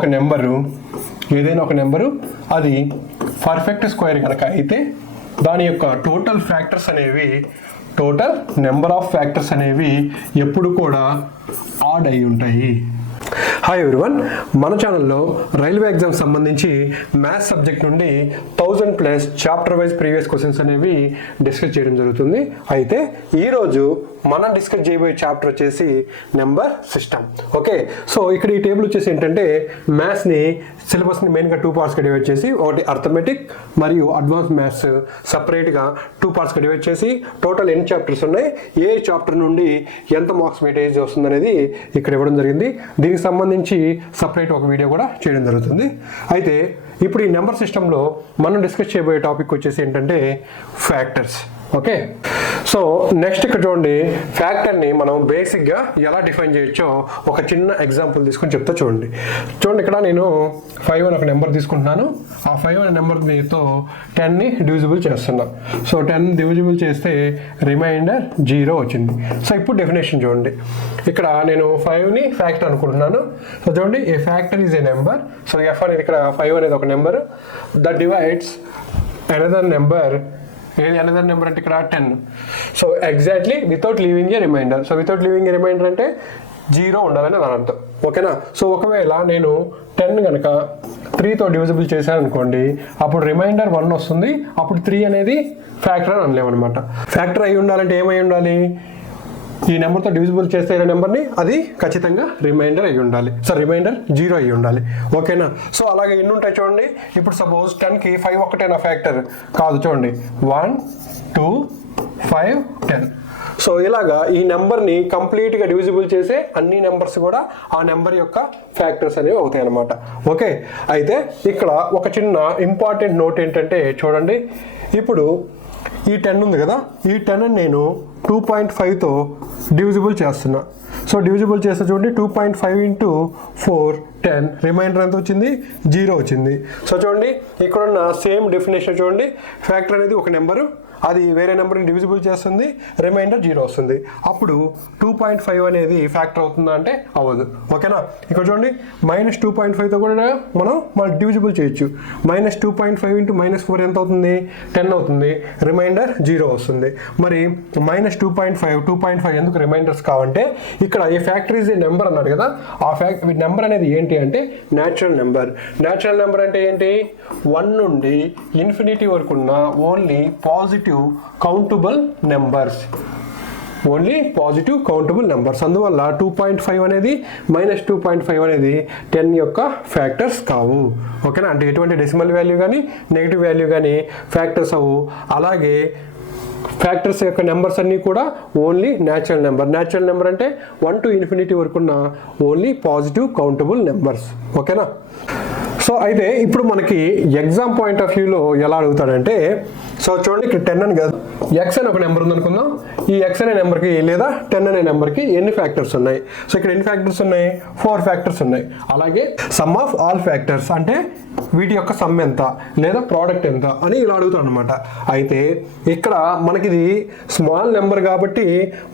ఒక నెంబరు అది perfect square కనుక అయితే దాని యొక్క టోటల్ నెంబర్ ఆఫ్ ఫ్యాక్టర్స్ అనేవి ఎప్పుడు కూడా ఆడ్ అయి ఉంటాయి. హాయ్ ఎవ్రీవన్, మన ఛానల్లో రైల్వే ఎగ్జామ్ సంబంధించి మ్యాథ్స్ సబ్జెక్ట్ నుండి 1000+ చాప్టర్ వైజ్ ప్రీవియస్ క్వశ్చన్స్ అనేవి డిస్కస్ చేయడం జరుగుతుంది. అయితే ఈరోజు మనం డిస్కస్ చేయబోయే చాప్టర్ వచ్చేసి నెంబర్ సిస్టమ్. ఓకే, సో ఇక్కడ ఈ టేబుల్ వచ్చేసి ఏంటంటే మ్యాథ్స్ని సిలబస్ని మెయిన్గా 2 పార్ట్స్గా డివైడ్ చేసి, ఒకటి అర్థమెటిక్ మరియు అడ్వాన్స్ మ్యాథ్స్ సపరేట్గా 2 పార్ట్స్గా డివైడ్ చేసి టోటల్ ఎన్ని చాప్టర్స్ ఉన్నాయి, ఏ చాప్టర్ నుండి ఎంత మార్క్స్ వెయిటేజ్ వస్తుంది అనేది ఇక్కడ ఇవ్వడం జరిగింది. దీనికి సంబంధించి సపరేట్ ఒక వీడియో కూడా చేయడం జరుగుతుంది. అయితే ఇప్పుడు ఈ నెంబర్ సిస్టంలో మనం డిస్కస్ చేయబోయే టాపిక్ వచ్చేసి ఏంటంటే ఫ్యాక్టర్స్. ఓకే, సో నెక్స్ట్ ఇక్కడ చూడండి, ఫ్యాక్టర్ని మనం బేసిక్గా ఎలా డిఫైన్ చేయొచ్చో ఒక చిన్న ఎగ్జాంపుల్ తీసుకొని చెప్తా. చూడండి ఇక్కడ నేను 5 అని ఒక నెంబర్ తీసుకుంటున్నాను. ఆ 5 అనే నెంబర్తో 10ని డివిజిబుల్ చేస్తున్నా. సో 10 డివిజిబుల్ చేస్తే రిమైండర్ 0 వచ్చింది. సో ఇప్పుడు డెఫినేషన్ చూడండి, ఇక్కడ నేను 5ని ఫ్యాక్టర్ అనుకుంటున్నాను. సో చూడండి, a factor is a number. So F అనేది ఇక్కడ 5 అనేది ఒక number that divides another number. ఏది అనదర్ నెంబర్ అంటే ఇక్కడ 10. So exactly without leaving a remainder. So without leaving a remainder అంటే 0 ఉండాలని దాని అర్థం. ఓకేనా? సో ఒకవేళ నేను 10 కనుక 3తో డివిజిబుల్ చేశాను అనుకోండి, అప్పుడు రిమైండర్ 1 వస్తుంది. అప్పుడు 3 అనేది ఫ్యాక్టర్ అని అనలేమన్నమాట. ఫ్యాక్టర్ అయి ఉండాలంటే ఏమై ఉండాలి, ఈ నెంబర్తో డివిజిబుల్ చేస్తే ఈ నెంబర్ని అది ఖచ్చితంగా రిమైండర్ అయి ఉండాలి. సో రిమైండర్ 0 అయి ఉండాలి. ఓకేనా? సో అలాగే ఎన్ని ఉంటాయి చూడండి. ఇప్పుడు సపోజ్ 10కి 5 ఒక్కటేనా ఫ్యాక్టర్? కాదు, చూడండి 1 2 5 10. సో ఇలాగా ఈ నెంబర్ని కంప్లీట్గా డివిజిబుల్ చేసే అన్ని నెంబర్స్ కూడా ఆ నెంబర్ యొక్క ఫ్యాక్టర్స్ అనేవి అవుతాయి అన్నమాట. ఓకే, అయితే ఇక్కడ ఒక చిన్న ఇంపార్టెంట్ నోట్ ఏంటంటే చూడండి, ఇప్పుడు ఈ 10 ఉంది కదా, ఈ 10 నేను 2.5తో డివిజిబుల్ చేస్తున్నా. సో డివిజిబుల్ చేస్తే చూడండి, 2.5 × 4 10. రిమైండర్ ఎంత వచ్చింది? 0 వచ్చింది. సో చూడండి, ఇక్కడున్న సేమ్ డెఫినేషన్ చూడండి, ఫ్యాక్టర్ అనేది ఒక నెంబరు, అది వేరే నెంబర్ని డివిజిబుల్ చేస్తుంది, రిమైండర్ 0 వస్తుంది. అప్పుడు 2.5 అనేది ఫ్యాక్టర్ అవుతుందా అంటే అవ్వదు. ఓకేనా? ఇక్కడ చూడండి, -2.5తో కూడా మనం డివిజిబుల్ చేయొచ్చు. -2.5 × -4 ఎంత అవుతుంది? 10 అవుతుంది. రిమైండర్ 0 వస్తుంది. మరి -2.5 ఎందుకు రిమైండర్స్ కావంటే, ఇక్కడ ఏ ఫ్యాక్టర్ ఈజ్ ఏ నెంబర్ అన్నాడు కదా, ఆ నెంబర్ అనేది ఏంటి అంటే న్యాచురల్ నెంబర్. న్యాచురల్ నెంబర్ అంటే ఏంటి? 1 నుండి ఇన్ఫినిటీ వరకు ఉన్న ఓన్లీ పాజిటివ్ కౌంటబుల్ నెంబర్స్. అందువల్ల 2.5 అనేది -2.5 అనేది 10 యొక్క ఫ్యాక్టర్స్ కావు. ఓకేనా? అంటే ఎటువంటి డెసిమల్ వాల్యూ కానీ నెగిటివ్ వాల్యూ కానీ ఫ్యాక్టర్స్ అవ్వు. అలాగే ఫ్యాక్టర్స్ యొక్క నెంబర్స్ అన్నీ కూడా ఓన్లీ న్యాచురల్ నెంబర్ అంటే 1 to ఇన్ఫినిటీ వరకు ఉన్న ఓన్లీ పాజిటివ్ కౌంటబుల్ నెంబర్స్. ఓకేనా? సో అయితే ఇప్పుడు మనకి ఎగ్జామ్ పాయింట్ ఆఫ్ వ్యూలో ఎలా అడుగుతాడంటే, సో చూడండి, ఇక్కడ 10 అని కాదు, ఎక్స్ అని ఒక నెంబర్ ఉందనుకుందాం. ఈ ఎక్స్ అనే నెంబర్కి లేదా 10 అనే నెంబర్కి ఎన్ని ఫ్యాక్టర్స్ ఉన్నాయి? సో ఇక్కడ ఎన్ని ఫ్యాక్టర్స్ ఉన్నాయి? 4 ఫ్యాక్టర్స్ ఉన్నాయి. అలాగే సమ్ ఆఫ్ ఆల్ ఫ్యాక్టర్స్ అంటే వీటి యొక్క సమ్ ఎంత లేదా ప్రోడక్ట్ ఎంత అని ఇలా అడుగుతాడు అనమాట. అయితే ఇక్కడ మనకిది స్మాల్ నెంబర్ కాబట్టి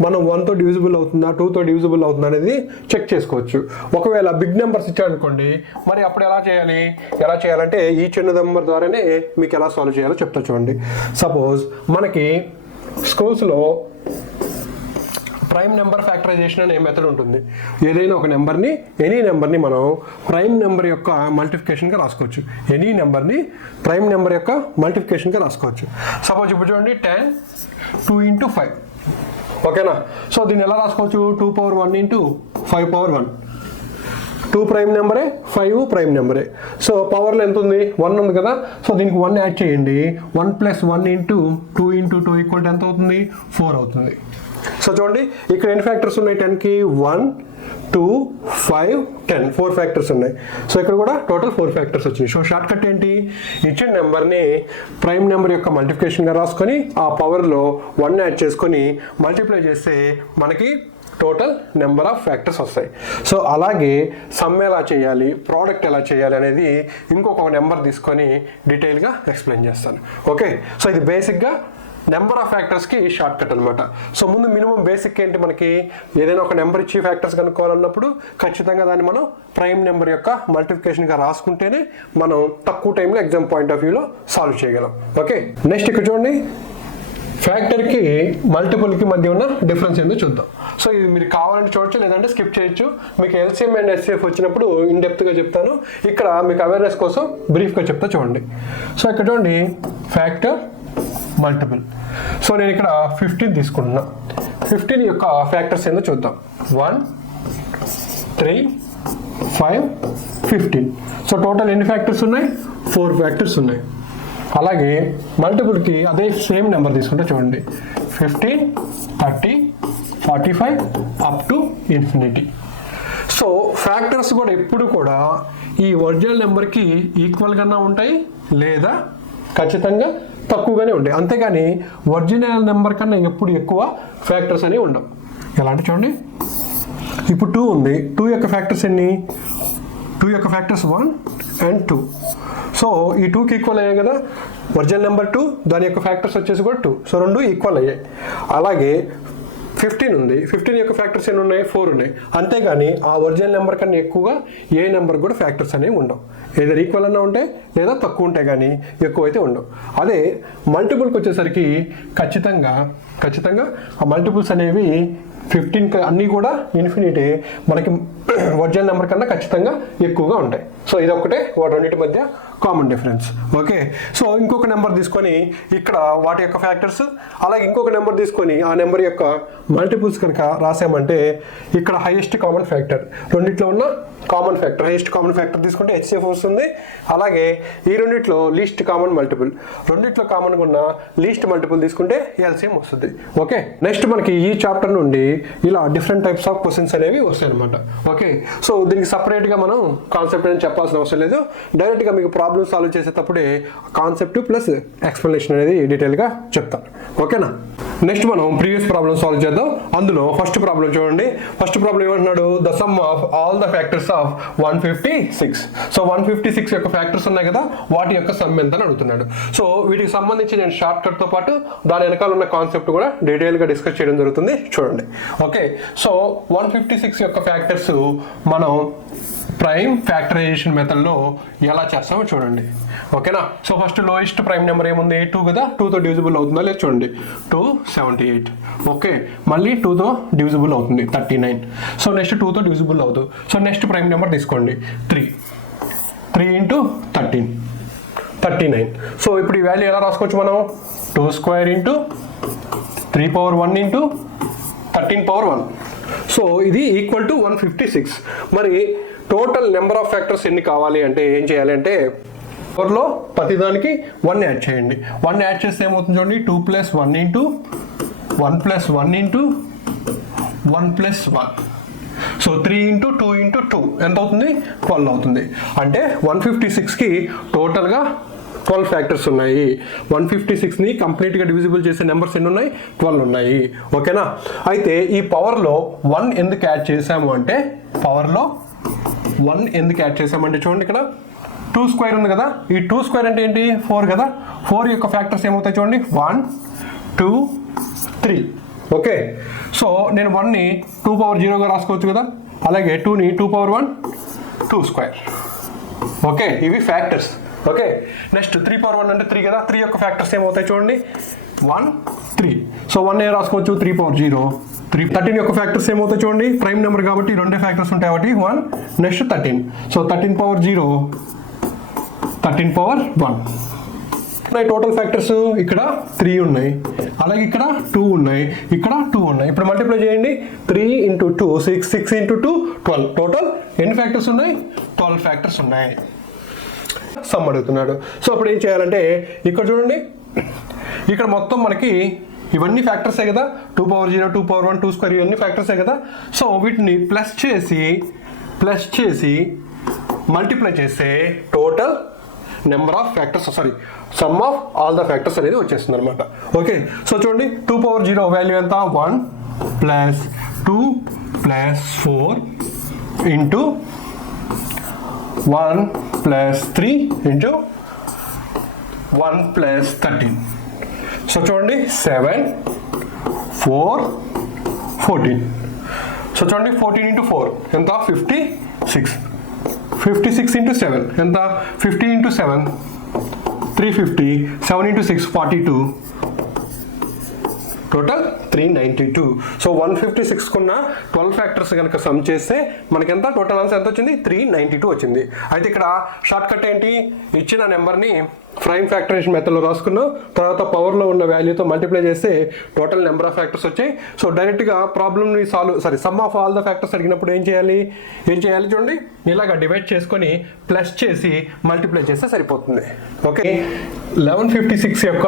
మనం 1తో డివిజిబుల్ అవుతుందా 2తో డివిజిబుల్ అవుతుందా అనేది చెక్ చేసుకోవచ్చు. ఒకవేళ బిగ్ నెంబర్స్ ఇచ్చాడనుకోండి, మరి అప్పుడు ఎలా చేయాలంటే ఈ చిన్న నెంబర్ ద్వారానే మీకు ఎలా సాల్వ్ చేయాలో చెప్తా. చూడండి, సపోజ్ మనకి స్కూల్స్లో ప్రైమ్ నెంబర్ ఫ్యాక్టరైజేషన్ అనే మెథడ్ ఉంటుంది. ఏదైనా ఒక నెంబర్ని, ఎనీ నెంబర్ని మనం ప్రైమ్ నెంబర్ యొక్క మల్టిఫికేషన్గా రాసుకోవచ్చు. ఎనీ నెంబర్ని ప్రైమ్ నెంబర్ యొక్క మల్టిఫికేషన్గా రాసుకోవచ్చు. సపోజ్ ఇప్పుడు చూడండి, 10 2 × 5. ఓకేనా? సో దీన్ని ఎలా రాసుకోవచ్చు? 2^1 × 5^1. 2 ప్రైమ్ నెంబరే, 5 ప్రైమ్ నెంబరే. సో పవర్లో ఎంత ఉంది? 1 ఉంది కదా. సో దీనికి 1 యాడ్ చేయండి. 1 + 1 × 2 × 2 ఈక్వల్ ఎంత అవుతుంది? 4 అవుతుంది. సో చూడండి, ఇక్కడ ఎన్ని ఫ్యాక్టర్స్ ఉన్నాయి? 10కి 1 2 5 10 4 ఫ్యాక్టర్స్ ఉన్నాయి. సో ఇక్కడ కూడా టోటల్ 4 ఫ్యాక్టర్స్ వచ్చినాయి. సో షార్ట్ కట్ ఏంటి? ఇచ్చిన నెంబర్ని ప్రైమ్ నెంబర్ యొక్క మల్టిప్లికేషన్గా రాసుకొని ఆ పవర్లో 1 యాడ్ చేసుకొని మల్టిప్లై చేస్తే మనకి టోటల్ నెంబర్ ఆఫ్ ఫ్యాక్టర్స్ వస్తాయి. సో అలాగే సమ్ ఎలా చేయాలి, ప్రోడక్ట్ ఎలా చేయాలి అనేది ఇంకొక నెంబర్ తీసుకొని డీటెయిల్గా ఎక్స్ప్లెయిన్ చేస్తాను. ఓకే, సో ఇది బేసిక్గా నెంబర్ ఆఫ్ ఫ్యాక్టర్స్కి షార్ట్ కట్ అనమాట. సో ముందు మినిమం బేసిక్ ఏంటి, మనకి ఏదైనా ఒక నెంబర్ ఇచ్చి ఫ్యాక్టర్స్ కనుక్కోవాలన్నప్పుడు ఖచ్చితంగా దాన్ని మనం ప్రైమ్ నెంబర్ యొక్క మల్టిప్లికేషన్గా రాసుకుంటేనే మనం తక్కువ టైంలో ఎగ్జామ్ పాయింట్ ఆఫ్ వ్యూలో సాల్వ్ చేయగలం. ఓకే, నెక్స్ట్ ఇక్కడ చూడండి, ఫ్యాక్టర్కి మల్టిపుల్కి మధ్య ఉన్న డిఫరెన్స్ ఏందో చూద్దాం. సో ఇది మీరు కావాలంటే చూడొచ్చు, లేదంటే స్కిప్ చేయొచ్చు. మీకు ఎల్సిఎం అండ్ ఎస్సిఎఫ్ వచ్చినప్పుడు ఇన్ డెప్త్గా చెప్తాను, ఇక్కడ మీకు అవేర్నెస్ కోసం బ్రీఫ్గా చెప్తా చూడండి. సో ఇక్కడ చూడండి, ఫ్యాక్టర్ మల్టిపుల్. సో నేను ఇక్కడ 15 తీసుకుంటున్నా. 15 యొక్క ఫ్యాక్టర్స్ ఏందో చూద్దాం. 1, 3, 5, 15. సో టోటల్ ఎన్ని ఫ్యాక్టర్స్ ఉన్నాయి? 4 ఫ్యాక్టర్స్ ఉన్నాయి. అలాగే మల్టిపుల్కి అదే సేమ్ నెంబర్ తీసుకుంటే చూడండి, 15, 30, 45 up to infinity. So factors కూడా ఎప్పుడు కూడా ఈ ఒరిజినల్ నెంబర్కి ఈక్వల్గానే ఉంటాయి, లేదా ఖచ్చితంగా తక్కువగానే ఉంటాయి. అంతేగాని ఒరిజినల్ నెంబర్ కన్నా ఎప్పుడు ఎక్కువ ఫ్యాక్టర్స్ అనేవి ఉండవు. ఎలా అంటే చూడండి, ఇప్పుడు 2 ఉంది. 2 యొక్క ఫ్యాక్టర్స్ ఎన్ని? 2 యొక్క ఫ్యాక్టర్స్ 1 and 2. సో ఈ 2కి ఈక్వల్ అయ్యాయి కదా, ఒరిజినల్ నెంబర్ 2, దాని యొక్క ఫ్యాక్టర్స్ వచ్చేసి కూడా 2. సో 2 ఈక్వల్ అయ్యాయి. అలాగే 15 ఉంది. 15 యొక్క ఫ్యాక్టర్స్ ఎన్ని ఉన్నాయి? 4 ఉన్నాయి. అంతేగాని ఆ ఒరిజినల్ నెంబర్ కన్నా ఎక్కువగా ఏ నెంబర్ కూడా ఫ్యాక్టర్స్ అనేవి ఉండవు. ఏదైనా ఈక్వల్ అన్నా ఉంటాయి, లేదా తక్కువ ఉంటాయి, కానీ ఎక్కువ అయితే ఉండవు. అదే మల్టిపుల్కి వచ్చేసరికి ఖచ్చితంగా ఆ మల్టిపుల్స్ అనేవి 15 అన్నీ కూడా ఇన్ఫినిటీ, మనకి ఒరిజినల్ నెంబర్ కన్నా ఖచ్చితంగా ఎక్కువగా ఉంటాయి. సో ఇదొక్కటే వాటి రెండింటి మధ్య కామన్ డిఫరెన్స్. ఓకే, సో ఇంకొక నెంబర్ తీసుకొని ఇక్కడ వాటి యొక్క ఫ్యాక్టర్స్, అలాగే ఇంకొక నెంబర్ తీసుకొని ఆ నెంబర్ యొక్క మల్టిపుల్స్ కనుక రాసామంటే ఇక్కడ హైయెస్ట్ కామన్ ఫ్యాక్టర్, రెండిట్లో ఉన్న common factor, highest common factor తీసుకుంటే హెచ్సిఎఫ్ వస్తుంది. అలాగే ఈ రెండిట్లో లీస్ట్ కామన్ మల్టిపుల్, రెండిట్లో కామన్గా ఉన్న లీస్ట్ మల్టిపుల్ తీసుకుంటే ఎల్సిఎం వస్తుంది. ఓకే, నెక్స్ట్ మనకి ఈ చాప్టర్ నుండి ఇలా డిఫరెంట్ టైప్స్ ఆఫ్ క్వశ్చన్స్ అనేవి వస్తాయి అనమాట. ఓకే, సో దీనికి సపరేట్గా మనం కాన్సెప్ట్ అని చెప్పాల్సిన అవసరం లేదు. డైరెక్ట్గా మీకు ప్రాబ్లమ్ సాల్వ్ చేసేటప్పుడే కాన్సెప్ట్ ప్లస్ ఎక్స్ప్లెనేషన్ అనేది డీటెయిల్గా చెప్తాను. ఓకేనా, నెక్స్ట్ మనం ప్రీవియస్ ప్రాబ్లమ్ సాల్వ్ చేద్దాం. అందులో ఫస్ట్ ప్రాబ్లం చూడండి. ఫస్ట్ ప్రాబ్లం ఏమంటున్నాడు? The sum of all the factors of 156. So 156 యొక్క ఫ్యాక్టర్స్ ఉన్నాయి కదా, వాటి యొక్క సమ్ ఎంత అని అడుగుతున్నాడు. సో వీటికి సంబంధించి నేను షార్ట్ కట్తో పాటు దాని వెనకాల ఉన్న కాన్సెప్ట్ కూడా డీటెయిల్గా డిస్కస్ చేయడం జరుగుతుంది, చూడండి. ఓకే, సో 156 యొక్క ఫ్యాక్టర్స్ మనం ప్రైమ్ ఫ్యాక్టరైజేషన్ మెథడ్లో ఎలా చేస్తామో చూడండి. ఓకేనా, so first lowest prime number ఏముంది? 2 కదా, 2తో డివిజిబుల్ అవుతుందా లేదు చూడండి. 278. ఓకే, మళ్ళీ 2తో డివిజిబుల్ అవుతుంది 39. సో నెక్స్ట్ 2తో డివిజిబుల్ అవుతుంది. సో నెక్స్ట్ ప్రైమ్ నెంబర్ తీసుకోండి 3 into 13, 39. సో ఇప్పుడు ఈ వాల్యూ ఎలా రాసుకోవచ్చు మనం? 2 square into 3 power 1 into 13 power 1. So ఇది ఈక్వల్ టు 156. మరి టోటల్ నెంబర్ ఆఫ్ ఫ్యాక్టర్స్ ఎన్ని కావాలి అంటే ఏం చేయాలి అంటే, ఫోర్లో ప్రతిదానికి 1 యాడ్ చేయండి. 1 యాడ్ చేస్తే ఏమవుతుంది చూడండి, 2 + 1 into 1 + 1 into 1 + 1. So 3 into 2 into 2 ఎంత అవుతుంది? 12 అవుతుంది. అంటే 156కి టోటల్గా 12 ఫ్యాక్టర్స్ ఉన్నాయి. 156ని కంప్లీట్గా డివిజిబుల్ చేసే నెంబర్స్ ఎన్ని ఉన్నాయి? 12 ఉన్నాయి. ఓకేనా, అయితే ఈ పవర్లో 1 ఎందుకు యాడ్ చేసాము అంటే, పవర్లో 1 ఎందుకు యాడ్ చేసామంటే చూడండి, ఇక్కడ 2 square ఉంది కదా, ఈ 2 square అంటే ఏంటి? 4 కదా. 4 యొక్క ఫ్యాక్టర్స్ ఏమవుతాయి చూడండి, 1, 2, 3. ఓకే, సో నేను 1ని 2 power 0గా రాసుకోవచ్చు కదా, అలాగే 2ని 2 power 1, 2 square. ఓకే, ఇవి ఫ్యాక్టర్స్. ఓకే, నెక్స్ట్ 3 power 1 అంటే 3 కదా, 3 యొక్క ఫ్యాక్టర్స్ ఏమవుతాయి చూడండి, 1, 3. సో 1 ఏ రాసుకోవచ్చు, 3 power 0, 3. 13 యొక్క ఫ్యాక్టర్స్ ఏమవుతాయి చూడండి, ప్రైమ్ నెంబర్ కాబట్టి రెండే ఫ్యాక్టర్స్ ఉంటాయి కాబట్టి 1, next 13. So 13 power 0, 13 power 1. Total factors ఇక్కడ 3 ఉన్నాయి, అలాగే ఇక్కడ 2 ఉన్నాయి, ఇక్కడ 2 ఉన్నాయి. ఇప్పుడు మల్టిప్లై చేయండి, 3 into 2 6, 6 into 2 12. టోటల్ ఎన్ని ఫ్యాక్టర్స్ ఉన్నాయి? 12 ఫ్యాక్టర్స్ ఉన్నాయి. సమ్ అడుగుతున్నాడు. సో అప్పుడు ఏం చేయాలంటే, ఇక్కడ చూడండి, ఇక్కడ మొత్తం మనకి ఇవన్నీ ఫ్యాక్టర్సే కదా, 2 power 0, 2 power 1, 2 square ఇవన్నీ ఫ్యాక్టర్సే కదా. సో వీటిని ప్లస్ చేసి మల్టిప్లై చేస్తే total number of factors, some of all the factors అనేది వచ్చేస్తుంది అనమాట. ఓకే, సో చూడండి, 2 power 0 వాల్యూ ఎంత? 1 + 2 + 4 into 1 + 3 into 1 + 13. సో చూడండి 7, 4, 14. సో చూడండి 14 into 4 ఎంత 56. 56 into 7 ఎంత 50 into 7 350. 7 into 6 42. టోటల్ 392. సో 156 కున్న 12 ఫ్యాక్టర్స్ కనుక సమ్ చేస్తే మనకి ఎంత టోటల్ ఆన్సర్ ఎంత వచ్చింది 392 వచ్చింది. అయితే ఇక్కడ షార్ట్ కట్ ఏంటి, ఇచ్చిన నెంబర్ని ప్రైమ్ ఫ్యాక్టరైజేషన్ మెథడ్లో రాసుకున్నాం, తర్వాత పవర్లో ఉన్న వాల్యూతో మల్టిప్లై చేస్తే టోటల్ నెంబర్ ఆఫ్ ఫ్యాక్టర్స్ వచ్చాయి. సో డైరెక్ట్గా ప్రాబ్లమ్ని some of all the factors అడిగినప్పుడు ఏం చేయాలి చూడండి, ఇలాగా డివైడ్ చేసుకొని ప్లస్ చేసి మల్టిప్లై చేస్తే సరిపోతుంది. ఓకే, 1156 యొక్క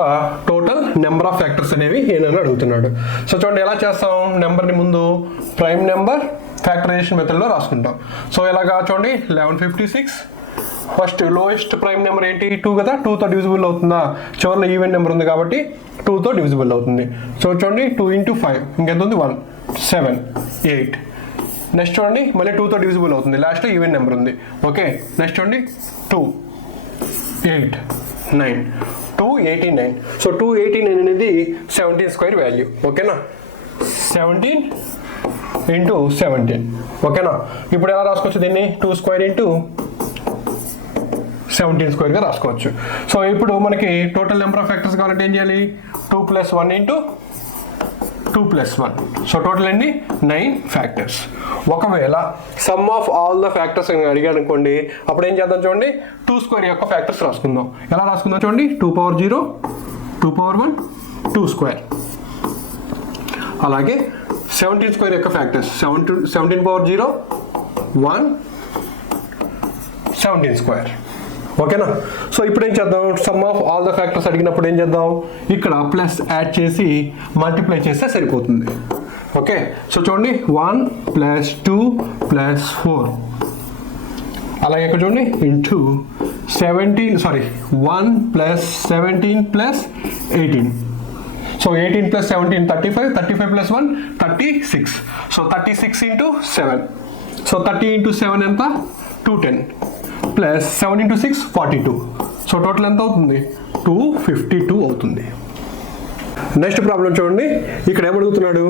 టోటల్ నెంబర్ ఆఫ్ ఫ్యాక్టర్స్ అనేవి ఏమైనా అడుగుతున్నాడు. సో చూడండి ఎలా చేస్తాం, నెంబర్ని ముందు ప్రైమ్ నెంబర్ ఫ్యాక్టరైజేషన్ మెథడ్లో రాసుకుంటాం. సో ఇలాగా చూడండి 1156 ఫస్ట్ లోయెస్ట్ ప్రైమ్ నెంబర్ ఏంటి 2 కదా, 2తో డివిజిబుల్ అవుతుందా, చివరిలో ఈవెన్ నెంబర్ ఉంది కాబట్టి 2తో డివిజిబుల్ అవుతుంది. సో చూడండి 2 into 5 ఇంకెంత ఉంది 1, 7, 8. నెక్స్ట్ చూడండి మళ్ళీ 2తో డివిజిబుల్ అవుతుంది, లాస్ట్లో ఈవెన్ నెంబర్ ఉంది. ఓకే, నెక్స్ట్ చూడండి 2, 8, 9, 289. సో 289 అనేది 17 స్క్వేర్ వాల్యూ. ఓకేనా, 17 into 17. ఓకేనా, ఇప్పుడు ఎలా రాసుకోవచ్చు దీన్ని 2 స్క్వేర్ into 17 స్క్వేర్గా రాసుకోవచ్చు. సో ఇప్పుడు మనకి టోటల్ నెంబర్ ఆఫ్ ఫ్యాక్టర్స్ కావాలంటే ఏం చేయాలి, 2 + 1 into 2 + 1. సో టోటల్ ఎన్ని 9 ఫ్యాక్టర్స్. ఒకవేళ some of all the factors అని అడిగాడు అనుకోండి, అప్పుడు ఏం చేద్దాం చూడండి 2 స్క్వేర్ యొక్క ఫ్యాక్టర్స్ రాసుకుందాం. ఎలా రాసుకుందాం చూడండి 2 power 0, 2 power 1, 2 స్క్వేర్. అలాగే 17 స్క్వేర్ యొక్క ఫ్యాక్టర్స్ 17 power 0, 1, 17 స్క్వేర్. ఓకేనా, సో ఇప్పుడు ఏం చేద్దాం, some of all the factors అడిగినప్పుడు ఏం చేద్దాం, ఇక్కడ ప్లస్ యాడ్ చేసి మల్టిప్లై చేస్తే సరిపోతుంది. ఓకే, సో చూడండి 1 + 2 + 4. అలాగే ఇక్కడ చూడండి into 1 + 17 + 18. So 18 + 17 35, 35 + 1 36. So 36 into 7. So 30 into 7 ఎంత 210 ప్లస్ 7 into 6 42. సో టోటల్ ఎంత అవుతుంది 252 అవుతుంది. నెక్స్ట్ ప్రాబ్లం చూడండి, ఇక్కడ ఏమడుగుతున్నాడు,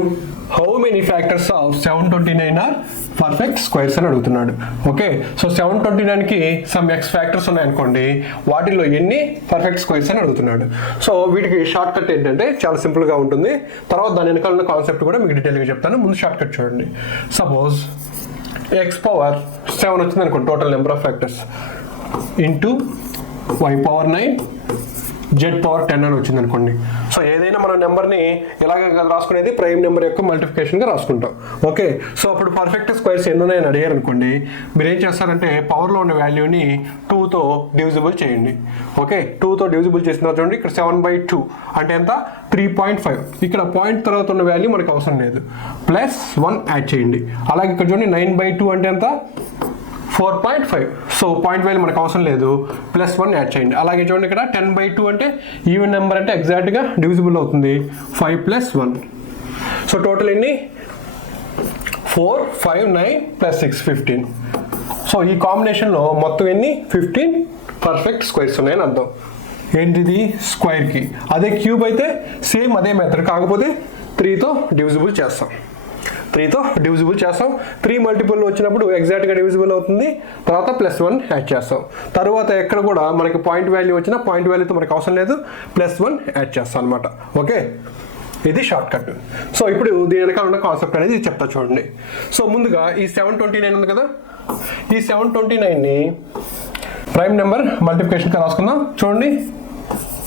how many factors of 729 are perfect squares అని అడుగుతున్నాడు. ఓకే, సో 729కి సమ్ ఎక్స్ ఫ్యాక్టర్స్ ఉన్నాయనుకోండి, వాటిల్లో ఎన్ని పర్ఫెక్ట్ స్క్వేర్స్ అని అడుగుతున్నాడు. సో వీటికి షార్ట్ కట్ ఏంటంటే చాలా సింపుల్గా ఉంటుంది, తర్వాత దాని వెనకాల ఉన్న కాన్సెప్ట్ కూడా మీకు డీటెయిల్గా చెప్తాను. ముందు షార్ట్ కట్ చూడండి. సపోజ్ x power 7 వచ్చింది అనుకోండి total number of factors, into y power 9, z power 10 అని వచ్చింది అనుకోండి. సో ఏదైనా మన నెంబర్ని ఇలాగ రాసుకునేది ప్రైమ్ నెంబర్ యొక్క మల్టిప్లికేషన్గా రాసుకుంటాం. ఓకే, సో అప్పుడు పర్ఫెక్ట్ స్క్వేర్స్ ఎన్ని ఉన్నాయని అడిగారు అనుకోండి, మీరు ఏం చేస్తారంటే పవర్లో ఉన్న వాల్యూని 2తో డివిజిబుల్ చేయండి. ఓకే, 2తో డివిజిబుల్ చేసిన తర్వాత చూడండి ఇక్కడ 7/2 అంటే ఎంత 3.5. ఇక్కడ పాయింట్ తర్వాత ఉన్న వాల్యూ మనకు అవసరం లేదు, +1 యాడ్ చేయండి. అలాగే ఇక్కడ చూడండి 9/2 అంటే ఎంత 4.5. సో పాయింట్ వాల్యూ మనకు అవసరం లేదు, +1 యాడ్ చేయండి. అలాగే చూడండి ఇక్కడ 10/2 అంటే ఈవెన్ నెంబర్ అంటే ఎగ్జాక్ట్గా డివిజిబుల్ అవుతుంది, 5 + 1. సో టోటల్ ఎన్ని 4, 5, 9 + 6 15. సో ఈ కాంబినేషన్లో మొత్తం ఎన్ని 15 పర్ఫెక్ట్ స్క్వేర్స్ ఉన్నాయని అర్థం. ఏంటిది స్క్వేర్కి, అదే క్యూబ్ అయితే సేమ్ అదే మెథడ్, కాకపోతే 3తో డివిజిబుల్ చేస్తాం. 3 మల్టిపుల్ వచ్చినప్పుడు ఎగ్జాక్ట్గా డివిజిబుల్ అవుతుంది, తర్వాత +1 యాడ్ చేస్తాం. తర్వాత ఎక్కడ కూడా మనకి పాయింట్ వాల్యూ వచ్చినా పాయింట్ వాల్యూతో మనకు అవసరం లేదు, +1 యాడ్ చేస్తాం అనమాట. ఓకే, ఇది షార్ట్ కట్. సో ఇప్పుడు దీని వెనకాల ఉన్న కాన్సెప్ట్ అనేది చెప్తా చూడండి. సో ముందుగా ఈ 729 ఉంది కదా, ఈ 729ని ప్రైమ్ నెంబర్ మల్టిప్లికేషన్గా రాసుకుందాం. చూడండి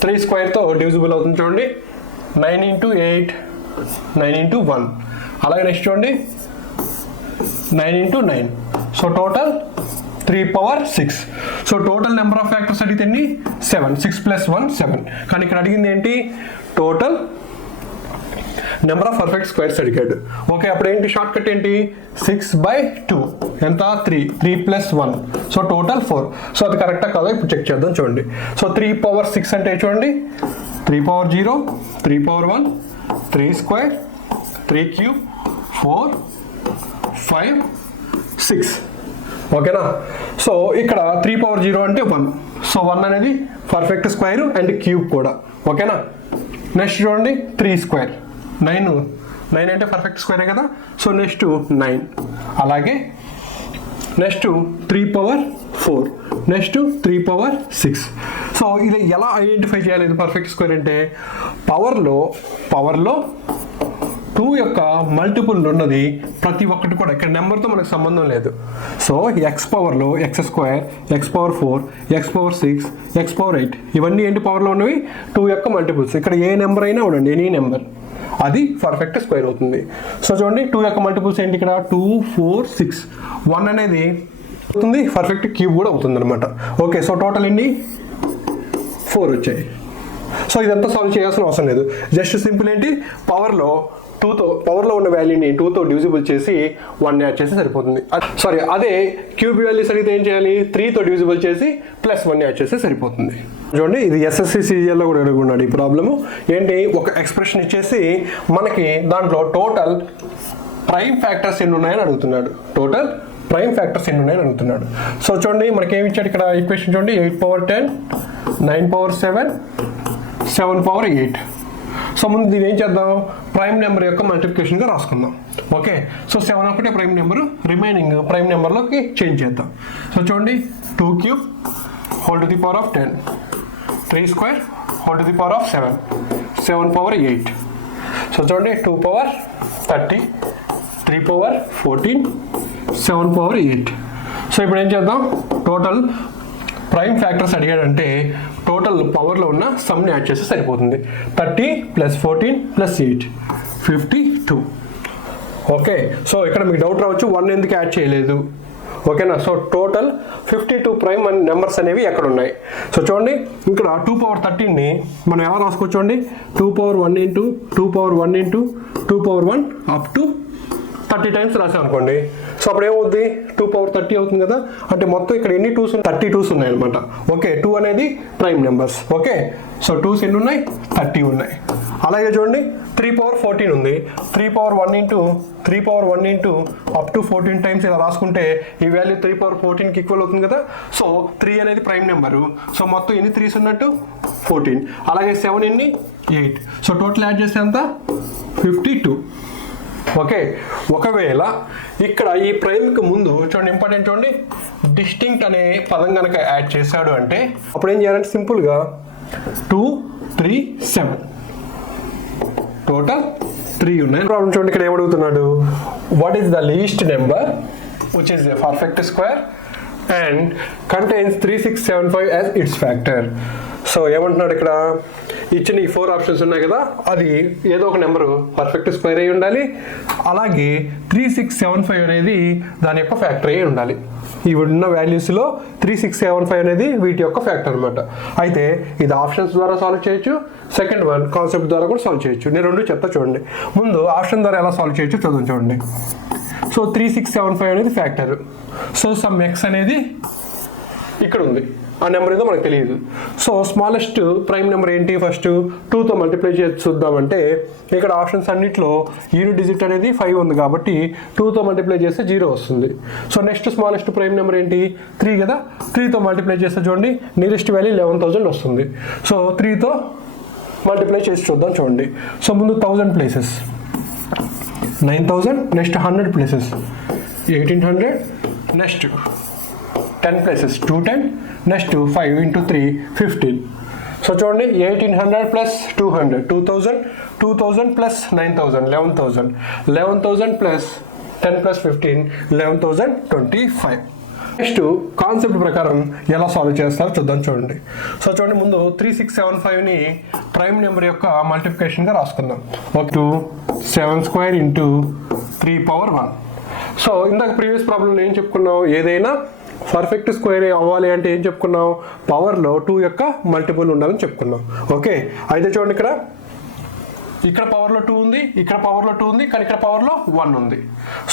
3 స్క్వేర్తో డివిజిబుల్ అవుతుంది. చూడండి 9 into 8, 9 into 1. అలాగే నెక్స్ట్ చూడండి 9 into 9. So total 3 power 6. So total number of factors అడిగితే 7, 6 + 1 7. కానీ ఇక్కడ అడిగింది ఏంటి total number of perfect squares అడిగాడు. ఓకే, అప్పుడు ఏంటి షార్ట్ కట్ ఏంటి 6/2 ఎంత 3 + 1. So total 4. సో అది కరెక్టా కాదా ఇప్పుడు చెక్ చేద్దాం చూడండి. సో 3 power 6 అంటే చూడండి 3 power 0, 3 power 1, 3 స్క్వేర్, 3 క్యూబ్, 4, 5, 6. ఓకేనా, సో ఇక్కడ 3 power 0 అంటే 1. సో 1 అనేది పర్ఫెక్ట్ స్క్వేర్ అండ్ క్యూబ్ కూడా. ఓకేనా, నెక్స్ట్ చూడండి 3 స్క్వేర్ 9 అంటే పర్ఫెక్ట్ స్క్వేరే కదా. సో నెక్స్ట్ 9, అలాగే next 3 power 4, next 3 power 6. So ఇది ఎలా ఐడెంటిఫై చేయాలి ఇది పర్ఫెక్ట్ స్క్వేర్ అంటే, పవర్లో 2 యొక్క మల్టిపుల్ ఉన్నది ప్రతి ఒక్కటి కూడా ఇక్కడ నెంబర్తో మనకు సంబంధం లేదు. సో ఎక్స్ పవర్లో X square, X power 4, X power 6, X power 8 ఇవన్నీ ఏంటి పవర్లో ఉన్నవి 2 యొక్క మల్టిపుల్స్. ఇక్కడ ఏ నెంబర్ అయినా ఉండండి, ఎనీ నెంబర్, అది పర్ఫెక్ట్ స్క్వేర్ అవుతుంది. సో చూడండి 2 యొక్క మల్టిపుల్స్ ఏంటి ఇక్కడ 2, 4, 6, 1 అనేది అవుతుంది, పర్ఫెక్ట్ క్యూబ్ కూడా అవుతుంది అనమాట. ఓకే, సో టోటల్ ఎన్ని 4 వచ్చాయి. సో ఇదంతా సాల్వ్ చేయాల్సిన అవసరం లేదు, జస్ట్ సింపుల్ ఏంటి పవర్లో ఉన్న వాల్యూని 2తో డివిజిబుల్ చేసి 1 యాడ్ చేసి సరిపోతుంది. సారీ, అదే క్యూబ్ వాల్యూస్ అడిగితే ఏం చేయాలి, 3తో డివిజిబుల్ చేసి +1 యాడ్ చేస్తే సరిపోతుంది. చూడండి ఇది ఎస్ఎస్సి సిజిఎల్లో కూడా అడుగున్నాడు ఈ ప్రాబ్లము. ఏంటి, ఒక ఎక్స్ప్రెషన్ ఇచ్చేసి మనకి దాంట్లో టోటల్ ప్రైమ్ ఫ్యాక్టర్స్ ఎన్ని ఉన్నాయని అడుగుతున్నాడు. సో చూడండి మనకి ఏమి ఇచ్చాడు ఇక్కడ ఈక్వేషన్ చూడండి, 8 పవర్ 10, 9 పవర్ 7, 7 పవర్ 8. సో ముందు దీని ఏం చేద్దాం, ప్రైమ్ నెంబర్ యొక్క మల్టిప్లికేషన్గా రాసుకుందాం. ఓకే, సో 7 ఒకటే ప్రైమ్ నెంబరు, రిమైనింగ్ ప్రైమ్ నెంబర్లోకి చేంజ్ చేద్దాం. సో చూడండి 2 cube whole to the power of 10, 3 square whole to the power of 7, 7 power 8. So చూడండి 2 పవర్ 30, 3 పవర్ 14, 7 పవర్ 8. సో ఇప్పుడు ఏం చేద్దాం, టోటల్ ప్రైమ్ ఫ్యాక్టర్స్ అడిగాడంటే టోటల్ పవర్లో ఉన్న సమ్ని యాడ్ చేస్తే సరిపోతుంది. 30 + 14 + 8 52. ఓకే, సో ఇక్కడ మీకు డౌట్ రావచ్చు 1 ఎందుకు యాడ్ చేయలేదు. ఓకేనా, సో టోటల్ 52 ప్రైమ్ నెంబర్స్ అనేవి ఎక్కడ ఉన్నాయి. సో చూడండి ఇక్కడ 2 పవర్ 13ని మనం ఎలా రాసుకోవచ్చు చూడండి, 2 power 1 into 2 power 1 into 2 power 1 up to 30 times రాసాం అనుకోండి. సో అప్పుడు ఏమవుద్ది, 2 పవర్ 30 అవుతుంది కదా. అంటే మొత్తం ఇక్కడ ఎన్ని 2s 32s ఉన్నాయి అనమాట. ఓకే, 2 అనేది prime numbers. Okay, so 2s ఎన్ని ఉన్నాయి, 30 ఉన్నాయి. అలాగే చూడండి 3 పవర్ 14 ఉంది, 3 power 1 into 3 power 1 into up to 14 times ఇలా రాసుకుంటే ఈ వాల్యూ 3 పవర్ 14కి ఈక్వల్ అవుతుంది కదా. సో 3 అనేది ప్రైమ్ నెంబరు. సో మొత్తం ఎన్ని 3s ఉన్నట్టు 14. అలాగే 7 ఎన్ని 8. సో టోటల్ యాడ్ చేస్తే ఎంత 52. ఓకే, ఒకవేళ ఇక్కడ ఈ ప్రైమ్కి ముందు చూడండి ఇంపార్టెంట్ చూడండి, డిస్టింక్ట్ అనే పదం కనుక యాడ్ చేశాడు అంటే అప్పుడు ఏం చేయాలంటే సింపుల్గా 2, 3, 7 టోటల్ 3 ఉన్నాయి. ప్రాబ్లం చూడండి ఇక్కడ ఏమడుగుతున్నాడు, what is the least number which is a perfect square and contains 3675 as its factor. So ఏమంటున్నాడు ఇక్కడ, ఇచ్చిన ఈ 4 ఆప్షన్స్ ఉన్నాయి కదా, అది ఏదో ఒక నెంబరు పర్ఫెక్ట్ స్క్వేర్ అయి ఉండాలి, అలాగే 3675 అనేది దాని యొక్క ఫ్యాక్టర్ అయి ఉండాలి. ఈ ఉన్న వాల్యూస్లో 3675 అనేది వీటి యొక్క ఫ్యాక్టర్ అనమాట. అయితే ఇది ఆప్షన్స్ ద్వారా సాల్వ్ చేయొచ్చు, సెకండ్ వన్ కాన్సెప్ట్ ద్వారా కూడా సాల్వ్ చేయొచ్చు. నేను రెండు చెప్తా చూడండి. ముందు ఆప్షన్ ద్వారా ఎలా సాల్వ్ చేయొచ్చు చూడండి. సో 3675 అనేది ఫ్యాక్టర్. సో సమ్ ఎక్స్ అనేది ఇక్కడ ఉంది, ఆ నెంబర్ ఏదో మనకు తెలియదు. సో స్మాలెస్ట్ ప్రైమ్ నెంబర్ ఏంటి, ఫస్ట్ 2తో మల్టిప్లై చేసి చూద్దామంటే ఇక్కడ ఆప్షన్స్ అన్నింటిలో యూనిట్ డిజిట్ అనేది 5 ఉంది కాబట్టి 2తో మల్టిప్లై చేస్తే 0 వస్తుంది. So next smallest prime number ఏంటి 3 కదా, 3తో మల్టిప్లై చేస్తే చూడండి నియరెస్ట్ వాల్యూ 11,000 వస్తుంది. సో 3తో మల్టిప్లై చేసి చూద్దాం చూడండి. సో ముందు 1000 places 9,000, next 100 places 1800, next 10 places 210, next 5 into 3 15. So చూడండి 1800 + 200 2000, 2000 + 9000 11,000, 11,000 + 10 + 15 11,025. నెక్స్ట్ కాన్సెప్ట్ ప్రకారం ఎలా సాల్వ్ చేస్తారో చూద్దాం చూడండి. సో చూడండి ముందు 3675ని ప్రైమ్ నెంబర్ యొక్క మల్టిప్లికేషన్గా రాసుకుందాం. 7 స్క్వేర్ ఇంటూ 3 పవర్ 1. సో ఇందాక ప్రీవియస్ ప్రాబ్లంలో ఏం చెప్పుకున్నాం, ఏదైనా పర్ఫెక్ట్ స్క్వేర్ అవ్వాలి అంటే ఏం చెప్పుకున్నాం, పవర్లో 2 యొక్క మల్టిపుల్ ఉండాలని చెప్పుకున్నాం. ఓకే, అయితే చూడండి ఇక్కడ ఇక్కడ పవర్లో 2 ఉంది, ఇక్కడ పవర్లో 2 ఉంది, కానీ ఇక్కడ పవర్లో 1 ఉంది.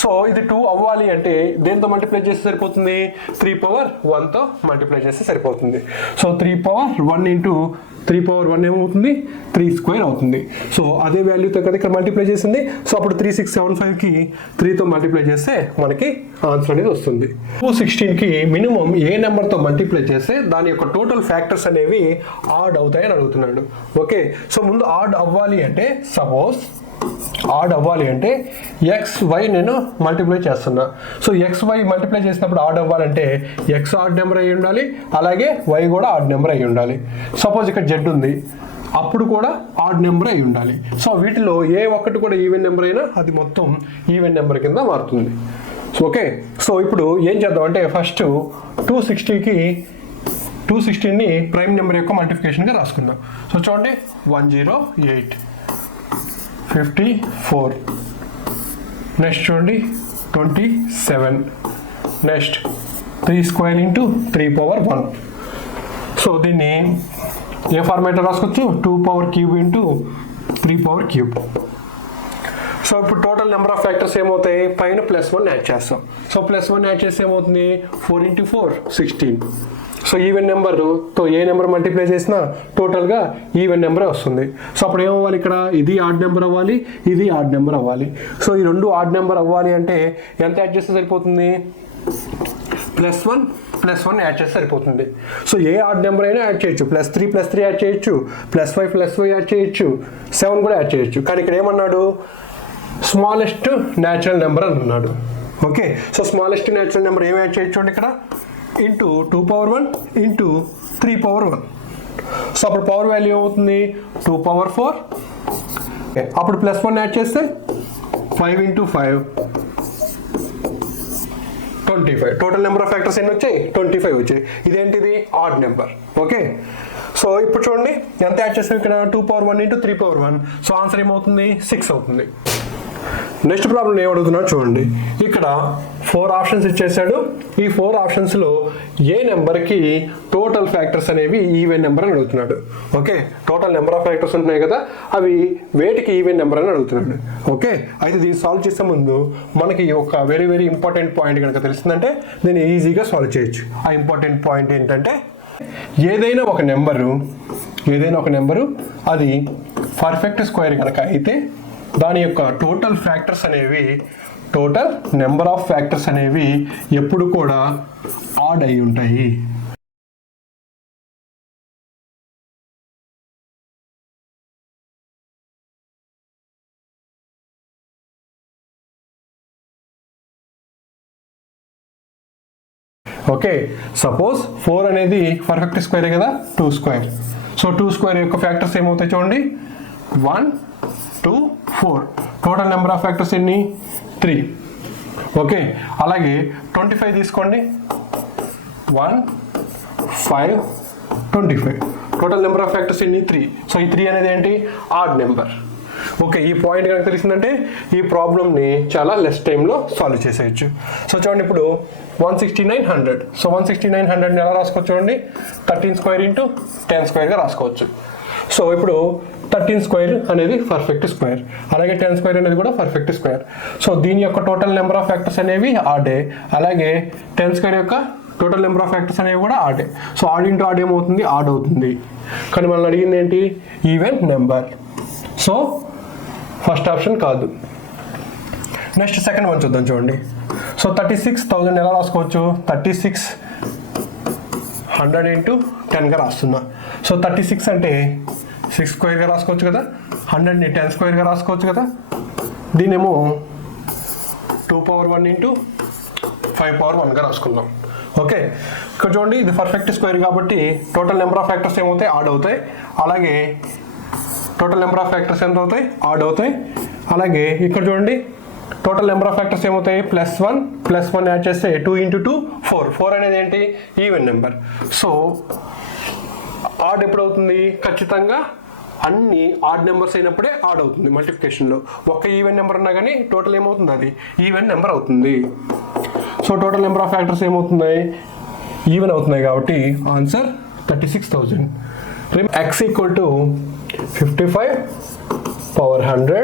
సో ఇది 2 అవ్వాలి అంటే దేంతో మల్టిప్లై చేస్తే సరిపోతుంది? 3 పవర్ 1తో మల్టిప్లై చేస్తే సరిపోతుంది. సో 3 పవర్ 1 ఇంటూ 3 పవర్ 1 ఏమవుతుంది? 3 స్క్వేర్ అవుతుంది. సో అదే వాల్యూతో కదా ఇక్కడ మల్టిప్లై చేసింది. సో అప్పుడు 3675కి 3తో మల్టిప్లై చేస్తే మనకి ఆన్సర్ అనేది వస్తుంది. 216కి మినిమం ఏ నెంబర్తో మల్టిప్లై చేస్తే దాని యొక్క టోటల్ ఫ్యాక్టర్స్ అనేవి ఆడ్ అవుతాయని అడుగుతున్నాడు. ఓకే, సో ముందు ఆడ్ అవ్వాలి అంటే సపోజ్ ఆడ్ అవ్వాలి అంటే XY నేను మల్టిప్లై చేస్తున్నా. సో XY మల్టిప్లై చేసినప్పుడు ఆడ్ అవ్వాలంటే X ఆడ్ నెంబర్ అయ్యి ఉండాలి, అలాగే Y కూడా ఆడ్ నెంబర్ అయ్యి ఉండాలి. సపోజ్ ఇక్కడ Z ఉంది, అప్పుడు కూడా ఆడ్ నెంబర్ అయి ఉండాలి. సో వీటిలో ఏ ఒక్కటి కూడా ఈవెన్ నెంబర్ అయినా అది మొత్తం ఈవెన్ నెంబర్ కింద మారుతుంది. ఓకే, సో ఇప్పుడు ఏం చేద్దాం అంటే ఫస్ట్ 216ని ప్రైమ్ నెంబర్ యొక్క మల్టిప్లికేషన్గా రాసుకుందాం. సో చూడండి 108 54, నెక్స్ట్ చూడండి 27, next 3 square into 3 power 1. So దీన్ని ఏ ఫార్మాట్లో రాసుకోవచ్చు? 2 power cube into 3 power cube. So ఇప్పుడు టోటల్ నెంబర్ ఆఫ్ ఫ్యాక్టర్స్ ఏమవుతాయి? పైన +1 యాడ్ చేస్తాం. సో +1 యాడ్ చేస్తే ఏమవుతుంది? 4 ఇంటూ 4 16. సో ఈవెన్ నెంబర్తో ఏ నెంబర్ మల్టిప్లై చేసినా టోటల్గా ఈవెన్ నెంబరే వస్తుంది. సో అప్పుడు ఏమవ్వాలి? ఇక్కడ ఇది ఆడ్ నెంబర్ అవ్వాలి, ఇది ఆడ్ నెంబర్ అవ్వాలి. సో ఈ రెండు ఆడ్ నెంబర్ అవ్వాలి అంటే ఎంత యాడ్ చేస్తే సరిపోతుంది? +1 యాడ్ చేస్తే సరిపోతుంది. సో ఏ ఆడ్ నెంబర్ అయినా యాడ్ చేయొచ్చు. +3 యాడ్ చేయొచ్చు, +5 యాడ్ చేయొచ్చు, 7 కూడా యాడ్ చేయొచ్చు. కానీ ఇక్కడ ఏమన్నాడు? స్మాలెస్ట్ న్యాచురల్ నెంబర్ అని అన్నాడు. Okay, so smallest natural number ఏమి యాడ్ చేయొచ్చు అంటే ఇక్కడ into 2 power 1 into 3 power 1. So అప్పుడు పవర్ వాల్యూ ఏమవుతుంది? 2 పవర్ 4. అప్పుడు +1 యాడ్ చేస్తే 5 into 5 25. Total number of factors ఎన్ని వచ్చాయి? 25 వచ్చాయి. ఇదేంటిది? Odd number. ఓకే, సో ఇప్పుడు చూడండి ఎంత యాడ్ చేస్తాం ఇక్కడ? 2 power 1 into 3 power 1. So answer ఏమవుతుంది? 6 అవుతుంది. నెక్స్ట్ ప్రాబ్లం ఏం అడుగుతున్నాడు చూడండి. ఇక్కడ 4 ఆప్షన్స్ ఇచ్చేసాడు. ఈ 4 ఆప్షన్స్లో ఏ నెంబర్కి టోటల్ ఫ్యాక్టర్స్ అనేవి ఈవెన్ నెంబర్ అని అడుగుతున్నాడు. Okay, total number of factors ఉంటున్నాయి కదా, అవి వేటికి ఈవెన్ నెంబర్ అని అడుగుతున్నాడు. ఓకే, అయితే దీన్ని సాల్వ్ చేసే ముందు మనకి ఒక వెరీ ఇంపార్టెంట్ పాయింట్ కనుక తెలిసిందంటే దీన్ని ఈజీగా సాల్వ్ చేయొచ్చు. ఆ ఇంపార్టెంట్ పాయింట్ ఏంటంటే ఏదైనా ఒక నెంబరు అది పర్ఫెక్ట్ స్క్వేర్ కనుక అయితే దాని యొక్క టోటల్ నెంబర్ ఆఫ్ ఫ్యాక్టర్స్ అనేవి ఎప్పుడు కూడా ఆడ్ అయి ఉంటాయి. ఓకే, సపోజ్ 4 అనేది పర్ఫెక్ట్ స్క్వేరే కదా, 2 స్క్వేర్. సో 2 స్క్వేర్ యొక్క ఫ్యాక్టర్స్ ఏమవుతాయి చూడండి? 1 2 4. టోటల్ నెంబర్ ఆఫ్ ఫ్యాక్టర్స్ ఎన్ని? 3. ఓకే, అలాగే 25 తీసుకోండి. 1 5 25. టోటల్ నెంబర్ ఆఫ్ ఫ్యాక్టర్స్ ఎన్ని? 3. సో ఈ 3 అనేది ఏంటి? Odd number. ఓకే, ఈ పాయింట్ కనుక తెలిసిందంటే ఈ ప్రాబ్లమ్ని చాలా లెస్ టైంలో సాల్వ్ చేసేయచ్చు. సో చూడండి ఇప్పుడు 16900. సో 16900ని ఎలా రాసుకోవచ్చు చూడండి? 13 స్క్వేర్ ఇంటూ 10 స్క్వేర్గా రాసుకోవచ్చు. సో ఇప్పుడు 13 స్క్వేర్ అనేది పర్ఫెక్ట్ స్క్వేర్, అలాగే 10 స్క్వేర్ అనేది కూడా పర్ఫెక్ట్ స్క్వేర్. సో దీని యొక్క టోటల్ నెంబర్ ఆఫ్ ఫ్యాక్టర్స్ అనేవి ఆడే, అలాగే 10 స్క్వేర్ యొక్క టోటల్ నెంబర్ ఆఫ్ ఫ్యాక్టర్స్ అనేవి కూడా ఆడే. సో ఆడ్ ఇంటూ ఆడ్ ఏమవుతుంది? ఆడ్ అవుతుంది. కానీ మనల్ని అడిగింది ఏంటి? Even number. So first option కాదు. నెక్స్ట్ సెకండ్ వన్ చూద్దాం చూడండి. సో 36,000 ఎలా రాసుకోవచ్చు? 3600 ఇంటూ 10గా రాస్తున్నా. సో 36 అంటే 6 స్క్వేర్గా రాసుకోవచ్చు కదా, 100ని 10 స్క్వేర్గా రాసుకోవచ్చు కదా. దీనేమో 2 పవర్ 1 ఇంటూ 5 పవర్ 1గా రాసుకుందాం. ఓకే, ఇక్కడ చూడండి ఇది పర్ఫెక్ట్ స్క్వేర్ కాబట్టి టోటల్ నెంబర్ ఆఫ్ ఫ్యాక్టర్స్ ఏమవుతాయి? ఆడ్ అవుతాయి. అలాగే టోటల్ నెంబర్ ఆఫ్ ఫ్యాక్టర్స్ ఎంత అవుతాయి? ఆడ్ అవుతాయి. అలాగే ఇక్కడ చూడండి టోటల్ నెంబర్ ఆఫ్ ఫ్యాక్టర్స్ ఏమవుతాయి? +1 యాడ్ చేస్తే 2 ఇంటూ 2 4. 4 అనేది ఏంటి? Even number. సో ఆడ్ ఎప్పుడు అవుతుంది? ఖచ్చితంగా అన్ని ఆడ్ నెంబర్స్ అయినప్పుడే ఆడ్ అవుతుంది మల్టిప్లికేషన్లో. ఒక ఈవెన్ నెంబర్ ఉన్నా కానీ టోటల్ ఏమవుతుంది? అది ఈవెన్ నెంబర్ అవుతుంది. So total number of factors ఏమవుతున్నాయి? ఈవెన్ అవుతున్నాయి కాబట్టి answer 36,000. X = 55 power 100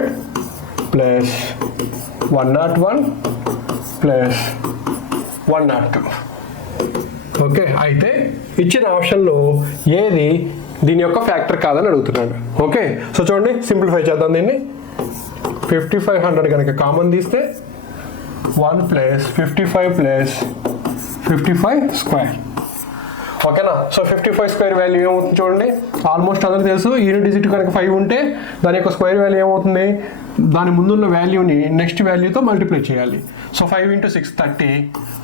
plus 101 plus 102. Okay, అయితే ఇచ్చిన ఆప్షన్లో ఏది దీని యొక్క ఫ్యాక్టర్ కాదని అడుగుతున్నాడు. ఓకే, సో చూడండి సింప్లిఫై చేద్దాం దీన్ని. 5500 కనుక కామన్ తీస్తే 1 ప్లస్ 55 ప్లస్ 55 స్క్వేర్. ఓకేనా, సో 55 స్క్వేర్ వాల్యూ ఏమవుతుంది చూడండి. ఆల్మోస్ట్ అందరికీ తెలుసు, యూనిట్ డిజిట్ కనుక 5 ఉంటే దాని యొక్క స్క్వేర్ వాల్యూ ఏమవుతుంది, దాని ముందున్న వాల్యూని నెక్స్ట్ వాల్యూతో మల్టిప్లై చేయాలి. So 5 × 6 30,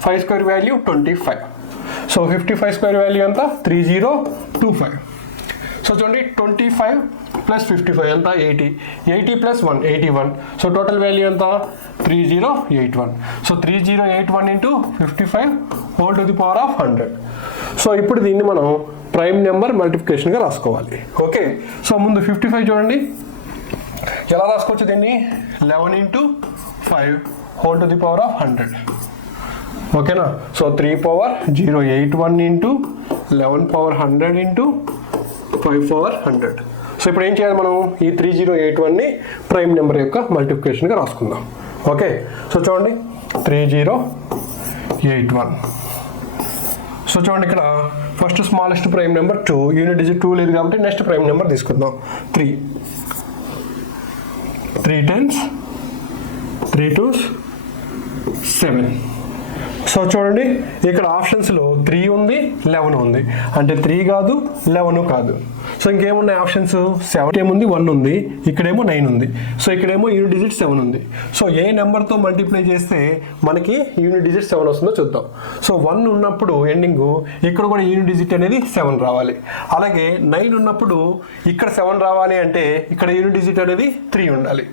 5 square value 25. So 55 square value ఎంత 3025. సో చూడండి 25 ప్లస్ 55 ఎంత 80, 80 ప్లస్ 1 81. సో టోటల్ వాల్యూ ఎంత 3081. So 3081 into 55 whole to the power of 100. So ఇప్పుడు దీన్ని మనం ప్రైమ్ నెంబర్ మల్టిప్లికేషన్గా రాసుకోవాలి. ఓకే, సో ముందు 55 చూడండి ఎలా రాసుకోవచ్చు దీన్ని, 11 into 5 whole to the power of 100. ఓకేనా, so 3 power 081 into 11 power 100 into 5 power 100. So ఇప్పుడు ఏం చేయాలి, మనం ఈ 3081ని ప్రైమ్ నెంబర్ యొక్క మల్టిప్లికేషన్గా రాసుకుందాం. ఓకే, సో చూడండి 3081. సో చూడండి ఇక్కడ first smallest prime number 2, unit digit 2 లేదు కాబట్టి నెక్స్ట్ ప్రైమ్ నెంబర్ తీసుకుందాం 3. 3 10s 3 2s 7. సో చూడండి ఇక్కడ ఆప్షన్స్లో 3 ఉంది 11 ఉంది, అంటే 3 కాదు 11 కాదు. సో ఇంకేమున్నాయి ఆప్షన్స్, 7 ఏముంది 1 ఉంది, ఇక్కడేమో 9 ఉంది. సో ఇక్కడేమో యూనిట్ డిజిట్ 7 ఉంది. సో ఏ నెంబర్తో మల్టిప్లై చేస్తే మనకి యూనిట్ డిజిట్ 7 వస్తుందో చూద్దాం. సో 1 ఉన్నప్పుడు ఎండింగ్ ఇక్కడ కూడా యూనిట్ డిజిట్ అనేది 7 రావాలి. అలాగే 9 ఉన్నప్పుడు ఇక్కడ 7 రావాలి అంటే ఇక్కడ యూనిట్ డిజిట్ అనేది 3 ఉండాలి.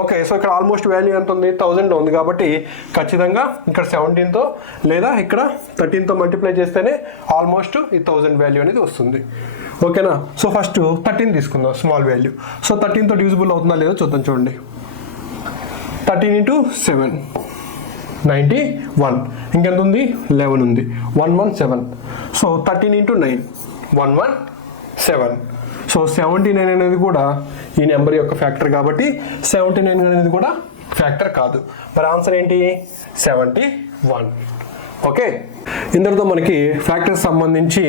ఓకే, సో ఇక్కడ ఆల్మోస్ట్ వాల్యూ ఎంత ఉంది 1000 ఉంది కాబట్టి ఖచ్చితంగా ఇక్కడ 17తో లేదా ఇక్కడ 13తో మల్టిప్లై చేస్తేనే ఆల్మోస్ట్ ఈ 1000 వాల్యూ అనేది వస్తుంది. ఓకేనా, సో ఫస్ట్ 13 తీసుకుందాం స్మాల్ వాల్యూ. సో 13తో డివిజిబుల్ అవుతుందా లేదో చూద్దాం. చూడండి 13 × 7 91, ఇంకెంత ఉంది 11 ఉంది, 117. సో 13 × 9 117. సో 79 అనేది కూడా ఈ నెంబర్ యొక్క ఫ్యాక్టర్ కాబట్టి 79 అనేది కూడా ఫ్యాక్టర్ కాదు. మరి ఆన్సర్ ఏంటి 71. ఓకే, ఇందులో మనకి ఫ్యాక్టర్స్ సంబంధించి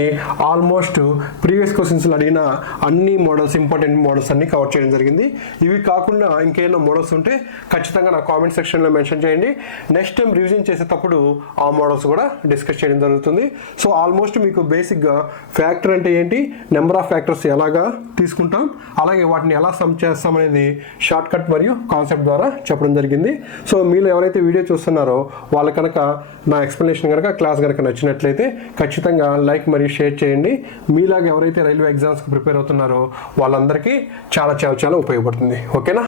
ఆల్మోస్ట్ ప్రీవియస్ క్వశ్చన్స్లో అడిగిన అన్ని మోడల్స్, ఇంపార్టెంట్ మోడల్స్ అన్ని కవర్ చేయడం జరిగింది. ఇవి కాకుండా ఇంకేమైనా మోడల్స్ ఉంటే ఖచ్చితంగా నా కామెంట్ సెక్షన్లో మెన్షన్ చేయండి. నెక్స్ట్ టైం రివిజన్ చేసేటప్పుడు ఆ మోడల్స్ కూడా డిస్కస్ చేయడం జరుగుతుంది. సో ఆల్మోస్ట్ మీకు బేసిక్గా ఫ్యాక్టర్ అంటే ఏంటి, నెంబర్ ఆఫ్ ఫ్యాక్టర్స్ ఎలాగా తీసుకుంటాం, అలాగే వాటిని ఎలా సమ్ చేస్తాం అనేది షార్ట్ కట్ మరియు కాన్సెప్ట్ ద్వారా చెప్పడం జరిగింది. సో మీరు ఎవరైతే వీడియో చూస్తున్నారో వాళ్ళ కనుక నా ఎక్స్ప్లెనేషన్ కనుక క్లాస్ కనుక నచ్చినట్లయితే ఖచ్చితంగా లైక్ మరియు షేర్ చేయండి. మీలాగా ఎవరైతే రైల్వే ఎగ్జామ్స్కి ప్రిపేర్ అవుతున్నారో వాళ్ళందరికీ చాలా చాలా చాలా ఉపయోగపడుతుంది. ఓకేనా.